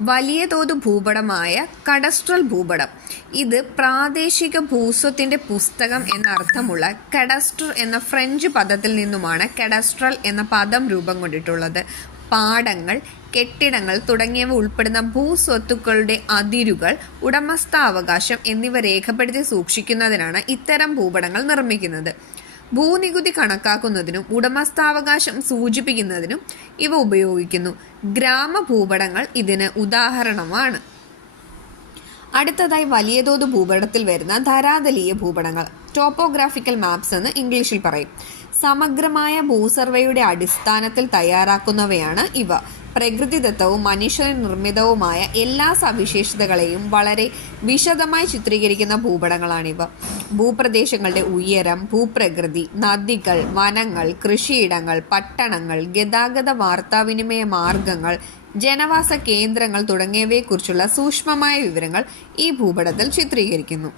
വലിയ തോത് ഭൂപടമായ കഡസ്ട്രൽ ഭൂപടം. ഇത് പ്രാദേശിക ഭൂസ്വത്തിന്റെ പുസ്തകം എന്നർത്ഥമുള്ള കഡസ്റ്റർ എന്ന ഫ്രഞ്ച് പദത്തിൽ നിന്നുമാണ് കഡസ്ട്രൽ എന്ന പദം രൂപം കൊണ്ടിട്ടുള്ളത്. പാടങ്ങൾ, കെട്ടിടങ്ങൾ തുടങ്ങിയവ ഉൾപ്പെടുന്ന ഭൂസ്വത്തുക്കളുടെ അതിരുകൾ, ഉടമസ്ഥാവകാശം എന്നിവ രേഖപ്പെടുത്തി സൂക്ഷിക്കുന്നതിനാണ് ഇത്തരം ഭൂപടങ്ങൾ നിർമ്മിക്കുന്നത്. ഭൂനികുതി കണക്കാക്കുന്നതിനും ഉടമസ്ഥാവകാശം സൂചിപ്പിക്കുന്നതിനും ഇവ ഉപയോഗിക്കുന്നു. ഗ്രാമഭൂപടങ്ങൾ ഇതിന് ഉദാഹരണമാണ്. അടുത്തതായി വലിയ തോത് ഭൂപടത്തിൽ വരുന്ന ധരാതലീയ ഭൂപടങ്ങൾ, ടോപ്പോഗ്രാഫിക്കൽ മാപ്സ് എന്ന് ഇംഗ്ലീഷിൽ പറയും. സമഗ്രമായ ഭൂസർവേയുടെ അടിസ്ഥാനത്തിൽ തയ്യാറാക്കുന്നവയാണ് ഇവ. പ്രകൃതിദത്തവും മനുഷ്യ നിർമ്മിതവുമായ എല്ലാ സവിശേഷതകളെയും വളരെ വിശദമായി ചിത്രീകരിക്കുന്ന ഭൂപടങ്ങളാണിവ. ഭൂപ്രദേശങ്ങളുടെ ഉയരം, ഭൂപ്രകൃതി, നദികൾ, വനങ്ങൾ, കൃഷിയിടങ്ങൾ, പട്ടണങ്ങൾ, ഗതാഗത വാർത്താവിനിമയ മാർഗങ്ങൾ, ജനവാസ കേന്ദ്രങ്ങൾ തുടങ്ങിയവയെക്കുറിച്ചുള്ള സൂക്ഷ്മമായ വിവരങ്ങൾ ഈ ഭൂപടത്തിൽ ചിത്രീകരിക്കുന്നു.